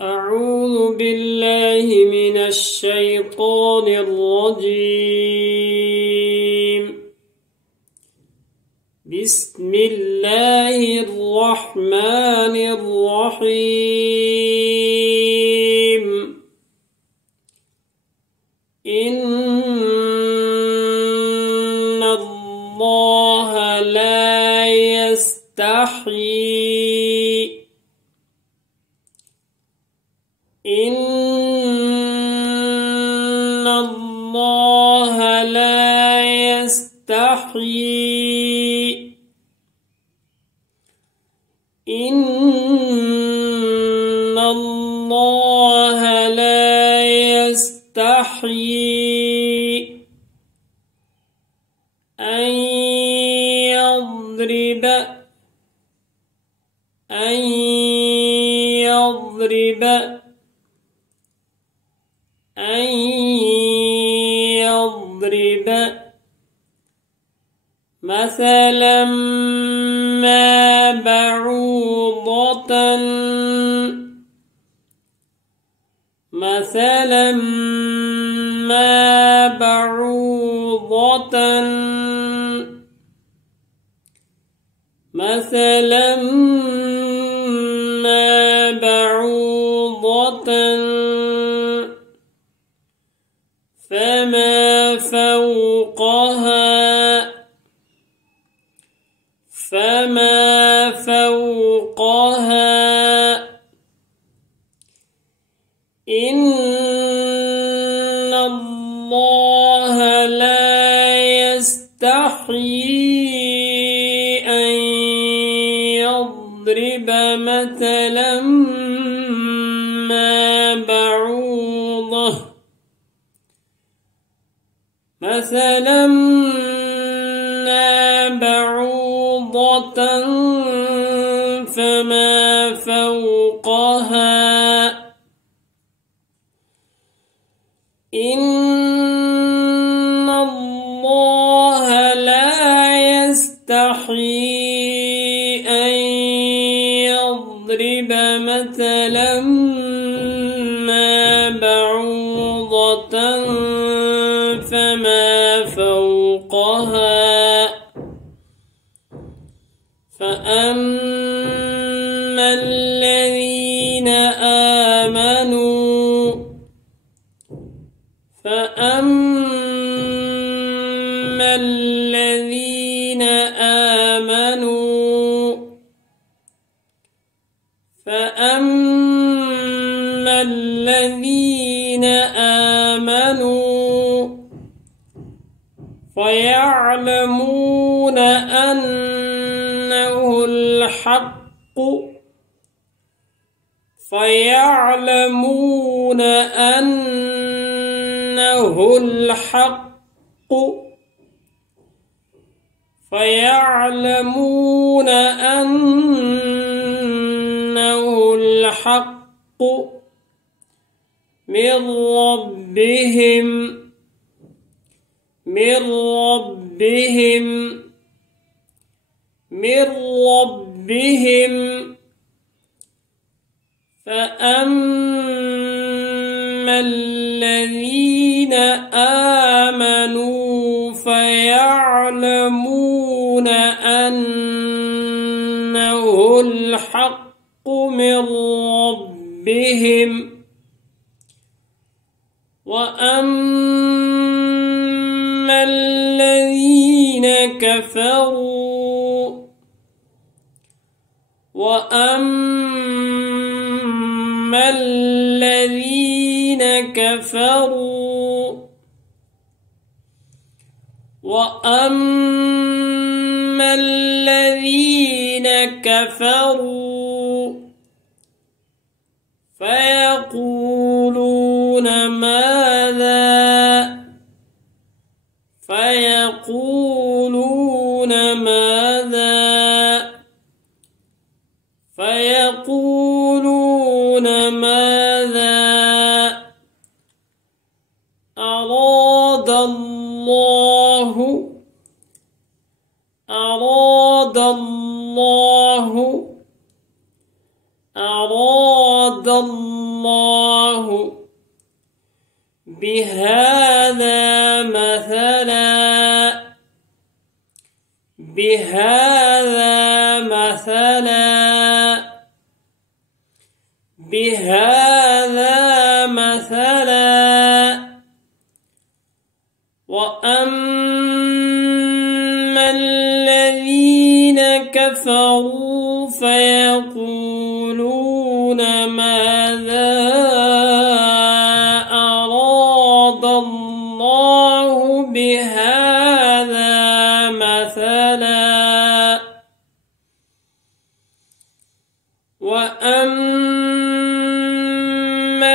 أعوذ بالله من الشيطان الرجيم. بسم الله الرحمن الرحيم. إن الله لا يستحيي إن الله لا يستحيي إن الله لا يستحيي أن يضرب مثلا ما بعوضة فما فوقها إن الله لا يستحيي أن يضرب مثلا ما بعوضة فما فوقها إن الله لا يستحيي أن يضرب مثلا ما بعوضة فما فوقها فأما الذين آمنوا فيعلمون أنه الحق من ربهم فأما الذين آمنوا فيعلمون أنه الحق من ربهم وأما الذين كفروا فيقولون ماذا أراد الله الله بهذا مثلا وأما الذين كفروا فيقولون ماذا أراد الله بهذا مثلا وأما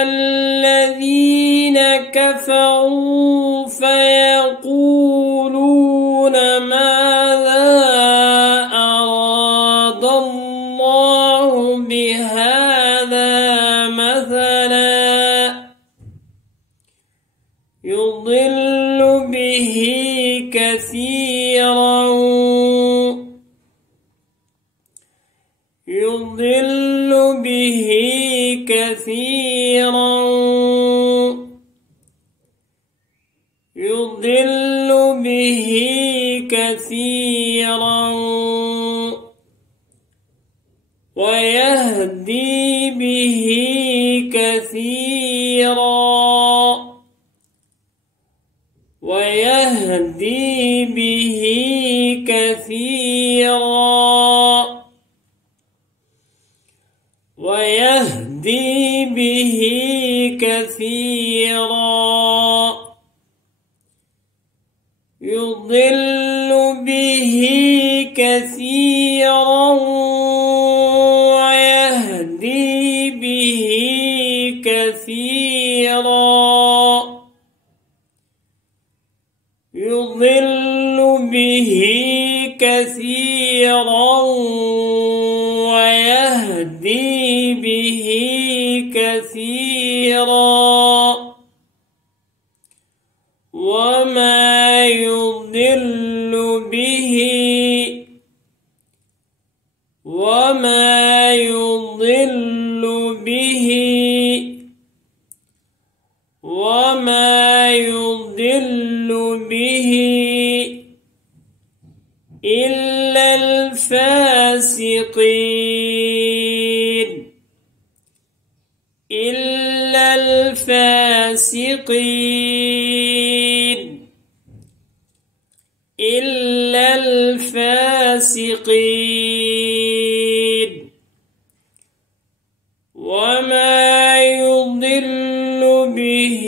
الذين كفروا فيقولون ماذا أراد الله بهذا مثلا يضل به كثيرا ويهدي به كثيرا يضل به كثيرا ويهدي به كثيرا يضل به كثيرا ويهدي به كثيرا وما يضل به إلا الفاسقين وما يضل به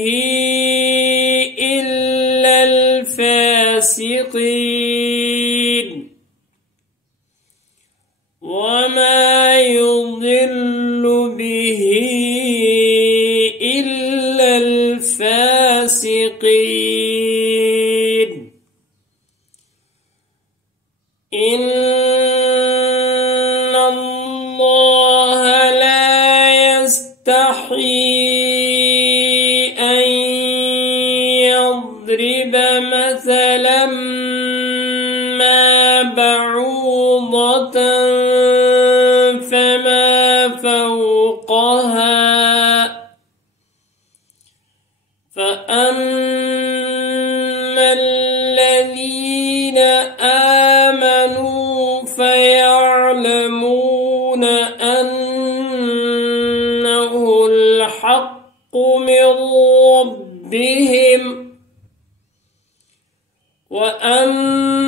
إلا الفاسقين وما يضل به إلا الفاسقين إن الله لا يستحيي أن يضرب مثلا ما بعوضة فما فوقها فأما الذين آمنوا فيعلمون أنه الحق من ربهم وأما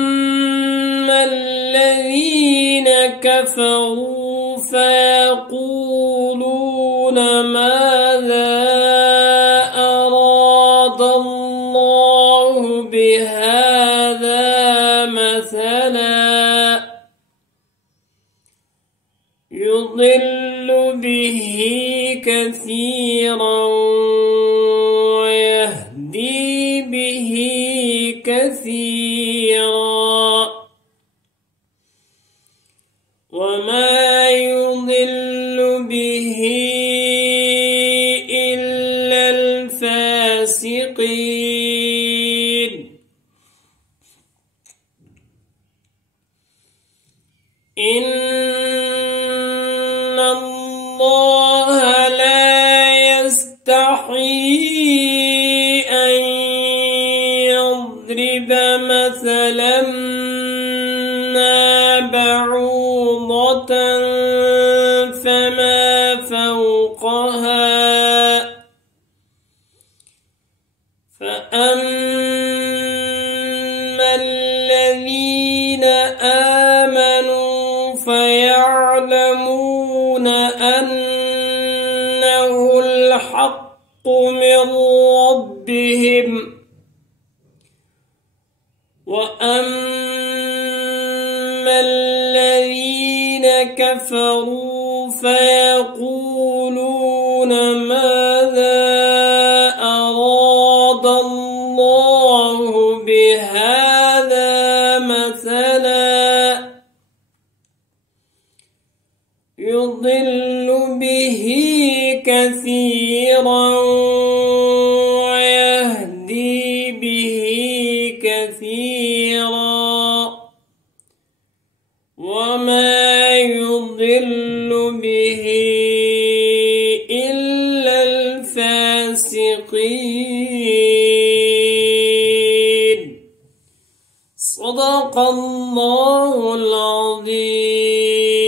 الذين كفروا فيقولون ماذا أراد الله بهذا مثلا يضل به كثيرا ويهدي به كثيرا وما يضل به إلا الفاسقين إن الله لا يستحيي أن يضرب مثلا ما بعوضة فما فوقها فأما الذين آمنوا فيعلمون أنه الحق من ربهم وأما الذين كفروا فيقولون ماذا أراد الله بهذا مثلا يضل به كثيرا ويهدي به كثيرا وما يضل به إلا الفاسقين. صدق الله العظيم.